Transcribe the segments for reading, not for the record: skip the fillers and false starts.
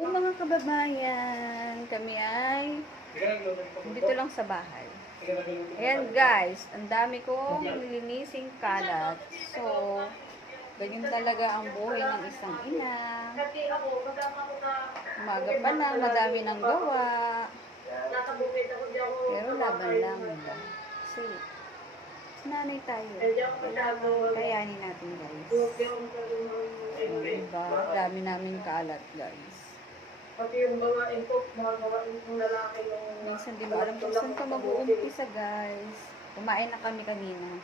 Mga kababayan, kami ay dito lang sa bahay. Ayan guys, ang dami kong nilinising kalat. So, ganyan talaga ang buhay ng isang ina. Umaga pa lang, madami ng gawa. Pero laban lang, diba? Kasi, nanay tayo. Kailangan kayanin natin guys. Diba? Dami namin kalat guys. Pati yung mga input, mga gawain ng lalaki yung... Minsan di mo alam kung saan ka mag-uumpisa guys. Kumain na kami kanina.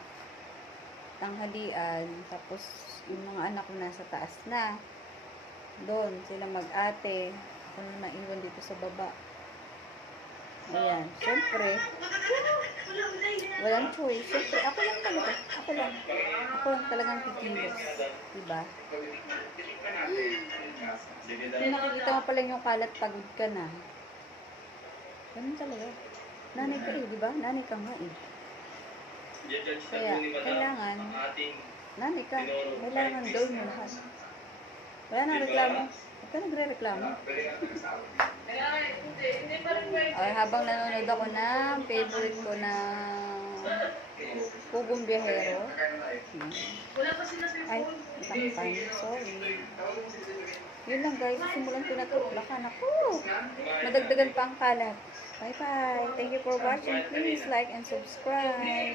Tanghalian. Tapos yung mga anak ko nasa taas na. Doon sila mag-ate. Ako na naiwan dito sa baba. Ayan. Siyempre, walang choice. Siyempre, ako lang talaga. Ako lang. Ako lang talagang kikilos. Diba? Kung nakikita mo pala yung kalat, pagod ka na. Ganun talaga. Nanay ka eh, di ba? Nanay ka nga eh. Kaya, kailangan, nanay ka. Kailangan gawin mo lahat. Wala nang reklamo. Huwag ka nagre-reklamo. Ay, habang nanonood ako ng favorite ko na Pugong Biyahero. Ay, natakpan. Sorry. Yun lang guys, simulan ko na ito. Lakan ako. Madagdagan pa ang kalat. Bye bye. Thank you for watching. Please like and subscribe.